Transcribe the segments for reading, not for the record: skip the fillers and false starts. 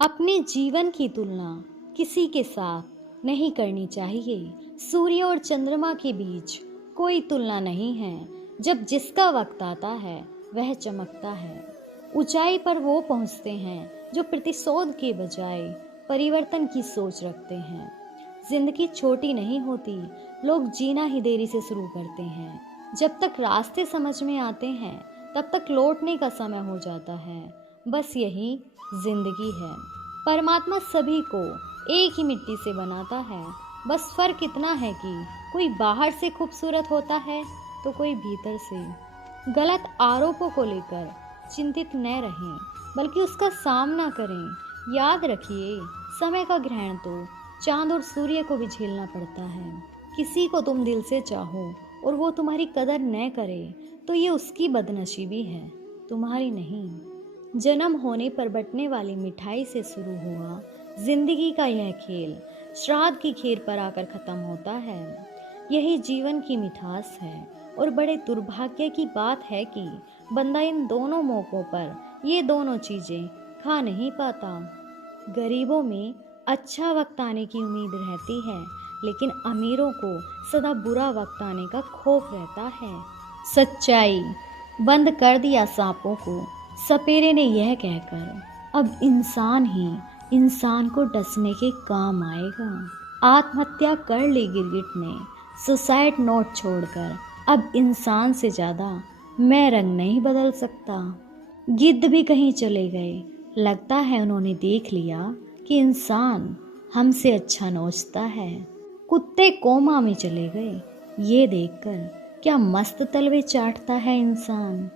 अपने जीवन की तुलना किसी के साथ नहीं करनी चाहिए। सूर्य और चंद्रमा के बीच कोई तुलना नहीं है। जब जिसका वक्त आता है वह चमकता है। ऊंचाई पर वो पहुंचते हैं जो प्रतिशोध के बजाय परिवर्तन की सोच रखते हैं। जिंदगी छोटी नहीं होती, लोग जीना ही देरी से शुरू करते हैं। जब तक रास्ते समझ में आते हैं तब तक लौटने का समय हो जाता है। बस यही जिंदगी है। परमात्मा सभी को एक ही मिट्टी से बनाता है। बस फर्क इतना है कि कोई बाहर से खूबसूरत होता है तो कोई भीतर से। गलत आरोपों को लेकर चिंतित न रहें, बल्कि उसका सामना करें। याद रखिए, समय का ग्रहण तो चांद और सूर्य को भी झेलना पड़ता है। किसी को तुम दिल से चाहो और वो तुम्हारी कदर न करे तो ये उसकी बदनसीबी है, तुम्हारी नहीं। जन्म होने पर बंटने वाली मिठाई से शुरू हुआ जिंदगी का यह खेल श्राद्ध की खीर पर आकर खत्म होता है। यही जीवन की मिठास है। और बड़े दुर्भाग्य की बात है कि बंदा इन दोनों मौकों पर ये दोनों चीजें खा नहीं पाता। गरीबों में अच्छा वक्त आने की उम्मीद रहती है, लेकिन अमीरों को सदा बुरा वक्त आने का खौफ रहता है। सच्चाई बंद कर दिया सांपों को सपेरे ने यह कहकर, अब इंसान ही इंसान को डसने के काम आएगा। आत्महत्या कर ली गिरगिट ने सुसाइड नोट छोड़कर, अब इंसान से ज़्यादा मैं रंग नहीं बदल सकता। गिद्ध भी कहीं चले गए, लगता है उन्होंने देख लिया कि इंसान हमसे अच्छा नोचता है। कुत्ते कोमा में चले गए, ये देखकर क्या मस्त तलवे चाटता है इंसान।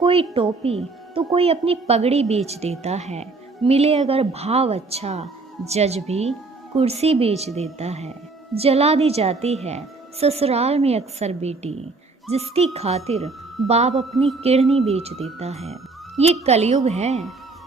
कोई टोपी तो कोई अपनी पगड़ी बेच देता है। मिले अगर भाव अच्छा, जज भी कुर्सी बेच देता है। जला दी जाती है ससुराल में अक्सर बेटी, जिसकी खातिर बाप अपनी किडनी बेच देता है। ये कलयुग है,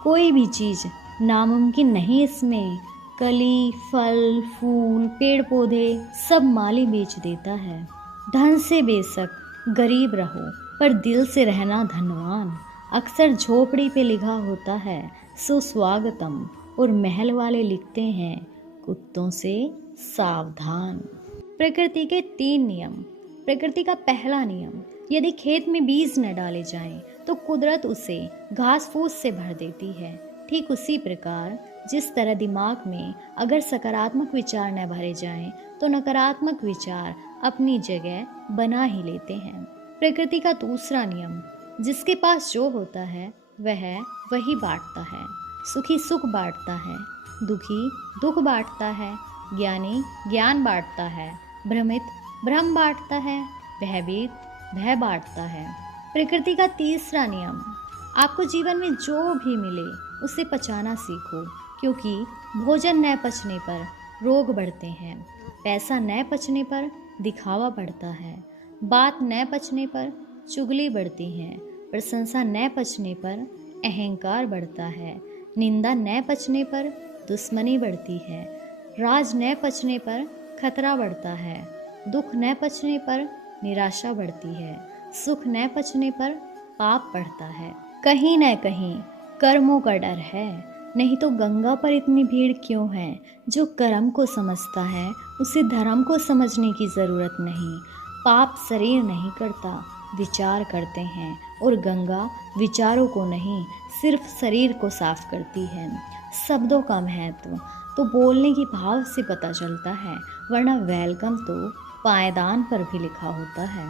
कोई भी चीज नामुमकिन नहीं इसमें। कली, फल, फूल, पेड़ पौधे सब माली बेच देता है। धन से बेशक गरीब रहो, पर दिल से रहना धनवान। अक्सर झोपड़ी पे लिखा होता है सुस्वागतम, और महल वाले लिखते हैं कुत्तों से सावधान। प्रकृति के 3 नियम। प्रकृति का पहला नियम, यदि खेत में बीज न डाले जाएं तो कुदरत उसे घास फूस से भर देती है। ठीक उसी प्रकार जिस तरह दिमाग में अगर सकारात्मक विचार न भरे जाएं तो नकारात्मक विचार अपनी जगह बना ही लेते हैं। प्रकृति का दूसरा नियम, जिसके पास जो होता है वह वही बांटता है। सुखी सुख बांटता है, दुखी दुख बांटता है, ज्ञानी ज्ञान बांटता है, भ्रमित भ्रम बांटता है, भयभीत भय बांटता है। प्रकृति का तीसरा नियम, आपको जीवन में जो भी मिले उसे पचाना सीखो, क्योंकि भोजन न पचने पर रोग बढ़ते हैं, पैसा न पचने पर दिखावा बढ़ता है, बात न पचने पर चुगली बढ़ती है, प्रशंसा न पचने पर अहंकार बढ़ता है, निंदा न पचने पर दुश्मनी बढ़ती है, राज न पचने पर खतरा बढ़ता है, दुख न पचने पर निराशा बढ़ती है, सुख न पचने पर पाप बढ़ता है। कहीं न कहीं कर्मों का डर है, नहीं तो गंगा पर इतनी भीड़ क्यों है। जो कर्म को समझता है उसे धर्म को समझने की ज़रूरत नहीं। पाप शरीर नहीं करता, विचार करते हैं, और गंगा विचारों को नहीं सिर्फ शरीर को साफ करती है। शब्दों का महत्व तो बोलने की भाव से पता चलता है, वरना वेलकम तो पायदान पर भी लिखा होता है।